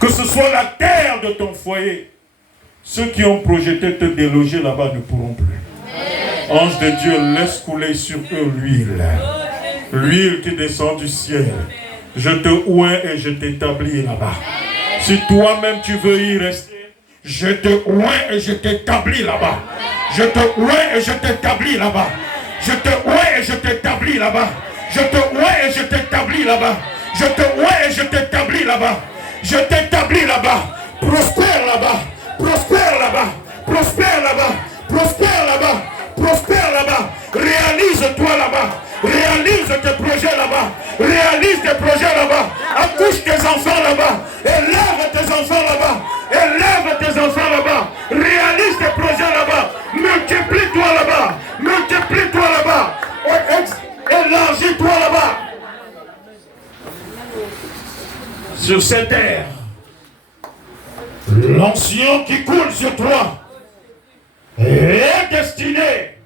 Que ce soit la terre de ton foyer. Ceux qui ont projeté te déloger là-bas ne pourront plus. Ange de Dieu, laisse couler sur eux l'huile. L'huile qui descend du ciel. Je te oins et je t'établis là-bas. Si toi-même tu veux y rester, je te oins et je t'établis là-bas. Je te oins et je t'établis là-bas. Je te oins et je t'établis là-bas. Je te oins et je t'établis là-bas. Je te oins et je t'établis là-bas. Je t'établis là-bas. Prospère là-bas. Prospère là-bas. Prospère là-bas. Prospère là-bas. Prospère là-bas. Réalise-toi là-bas. Réalise tes projets là-bas. Réalise tes projets là-bas. Accouche tes enfants là-bas. Élève tes enfants là-bas. Élève tes enfants là-bas. Réalise tes projets là-bas. Multiplie-toi là-bas. Multiplie-toi là-bas. Élargis-toi là-bas. Sur cette terre, l'onction qui coule sur toi est destinée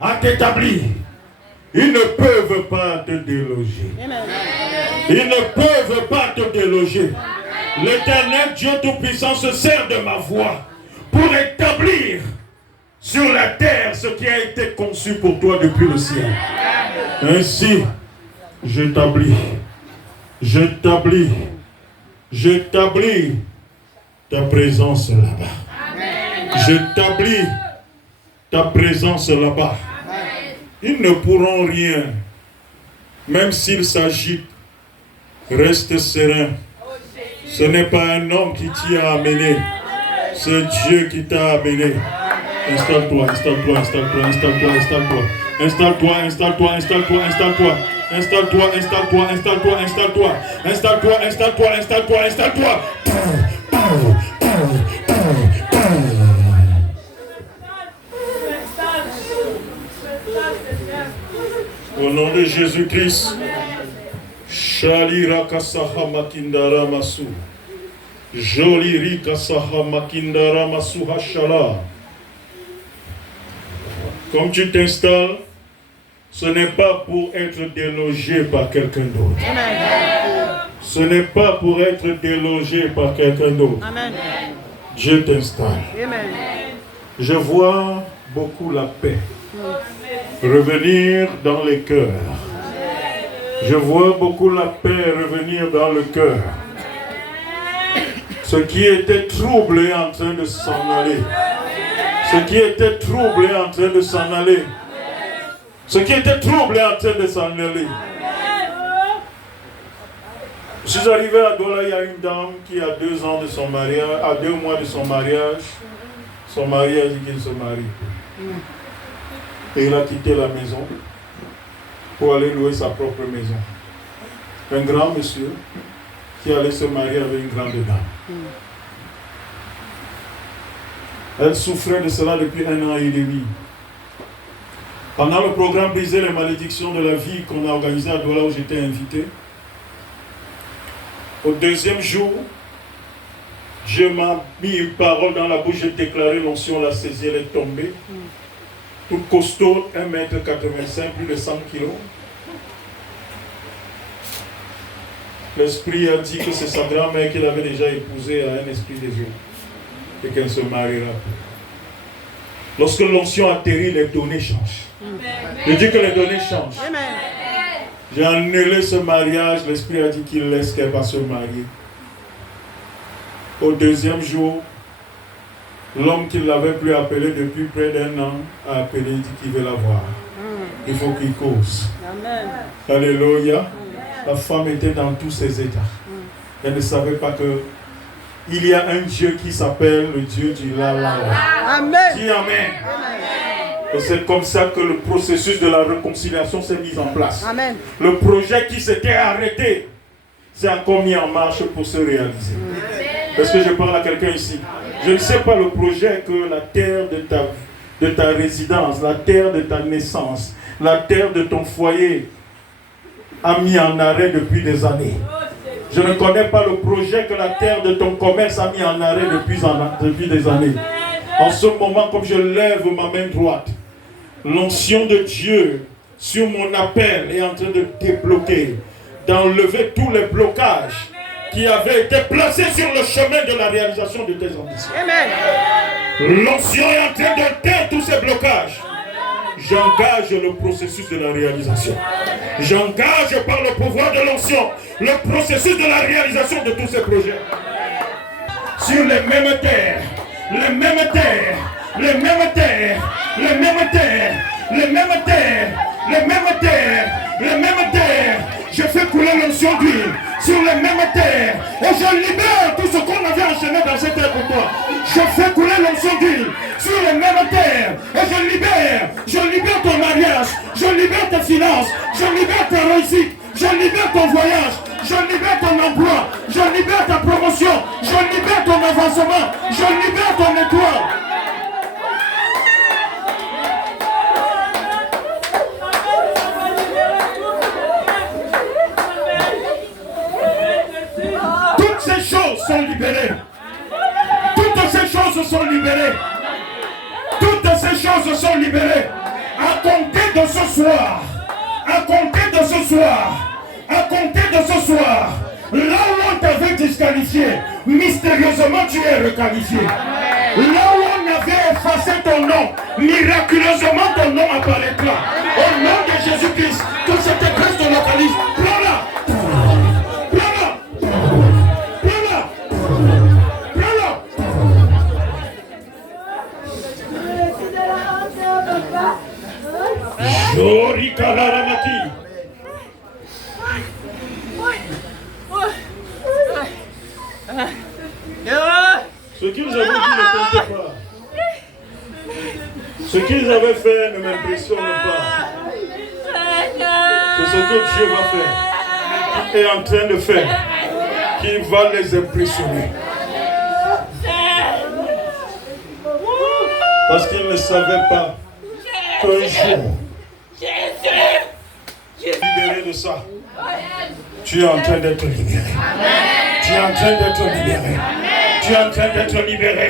à t'établir. Ils ne peuvent pas te déloger. Ils ne peuvent pas te déloger. L'Éternel Dieu Tout-Puissant se sert de ma voix pour établir sur la terre ce qui a été conçu pour toi depuis le ciel. Ainsi, j'établis ta présence là-bas. J'établis ta présence là-bas. Ils ne pourront rien, même s'ils s'agitent. Reste serein. Ce n'est pas un homme qui t'y a amené, c'est Dieu qui t'a amené. Installe-toi, installe-toi, installe-toi, installe-toi, installe-toi. Installe-toi, installe-toi, installe-toi, installe-toi. Installe-toi, installe-toi, installe-toi, installe-toi. Installe-toi, installe-toi, installe-toi, installe-toi. Au nom de Jésus-Christ, Shalira Kasaha Makindara Masu, Joliri Kasaha Makindara Masu Hashala. Comme tu t'installes, ce n'est pas pour être délogé par quelqu'un d'autre. Ce n'est pas pour être délogé par quelqu'un d'autre. Dieu t'installe. Je vois beaucoup la paix revenir dans les cœurs. Je vois beaucoup la paix revenir dans le cœur. Ce qui était troublé est en train de s'en aller. Ce qui était troublé est en train de s'en aller. Ce qui était troublé est en train de s'en aller. Je suis arrivé à Douala, il y a une dame qui a 2 ans de son mariage, à 2 mois de son mariage. Son mari a dit qu'il se marie. Et il a quitté la maison pour aller louer sa propre maison. Un grand monsieur qui allait se marier avec une grande dame. Elle souffrait de cela depuis 1 an et demi. Pendant le programme Briser les malédictions de la vie qu'on a organisé à Douala où j'étais invité, au 2e jour, Dieu m'a mis une parole dans la bouche, j'ai déclaré l'onction, la saisie, elle est tombée. Tout costaud, 1,85 m, plus de 100 kg. L'esprit a dit que c'est sa grand-mère qu'il avait déjà épousée à un esprit des eaux et qu'elle se mariera. Lorsque l'onction atterrit, les données changent. Je dis que les données changent. J'ai annulé ce mariage, l'esprit a dit qu'il laisse qu'elle va se marier. Au 2e jour, l'homme qui ne l'avait plus appelé depuis près d'1 an a appelé, il dit qu'il veut la voir. Il faut qu'il cause. Alléluia. La femme était dans tous ses états. Elle ne savait pas que il y a un Dieu qui s'appelle le Dieu du la la la. Amen. Dis amen. Et c'est comme ça que le processus de la réconciliation s'est mis en place. Amen. Le projet qui s'était arrêté s'est encore mis en marche pour se réaliser. Est-ce que je parle à quelqu'un ici? Je ne sais pas le projet que la terre de ta résidence, la terre de ta naissance, la terre de ton foyer a mis en arrêt depuis des années. Je ne connais pas le projet que la terre de ton commerce a mis en arrêt depuis des années. En ce moment, comme je lève ma main droite, l'onction de Dieu sur mon appel est en train de débloquer, d'enlever tous les blocages qui avait été placé sur le chemin de la réalisation de tes ambitions. L'onction est en train de taire tous ces blocages. J'engage le processus de la réalisation. J'engage par le pouvoir de l'onction le processus de la réalisation de tous ces projets. Sur les mêmes terres, les mêmes terres, les mêmes terres, les mêmes terres, les mêmes terres, les mêmes terres, les mêmes terres. Je fais couler l'onction d'huile sur les mêmes terres et je libère tout ce qu'on avait enchaîné dans cette terre pour toi. Je fais couler l'onction d'huile sur les mêmes terres et je libère ton mariage, je libère tes finances, je libère ta réussite, je libère ton voyage, je libère ton emploi, je libère ta promotion, je libère ton avancement, je libère ton étoile. Toutes ces choses sont libérées. Toutes ces choses sont libérées. Toutes ces choses sont libérées. À compter de ce soir, à compter de ce soir, à compter de ce soir, là où on t'avait disqualifié, mystérieusement tu es requalifié. Là où on avait effacé ton nom, miraculeusement ton nom apparaîtra. Au nom de Jésus-Christ, que cette épreuve te localise. Prends-la. Prends-la. Prends-la. Prends-la. Jori Kararamaki. Ce qu'ils avaient dit ne comptait pas. Ce qu'ils avaient fait ne m'impressionne pas. C'est ce que Dieu va faire, est en train de faire, qui va les impressionner. Parce qu'ils ne savaient pas qu'un jour, libéré de ça, tu es en train d'être libéré. Tu es en train d'être libéré. Tu es en train d'être libéré.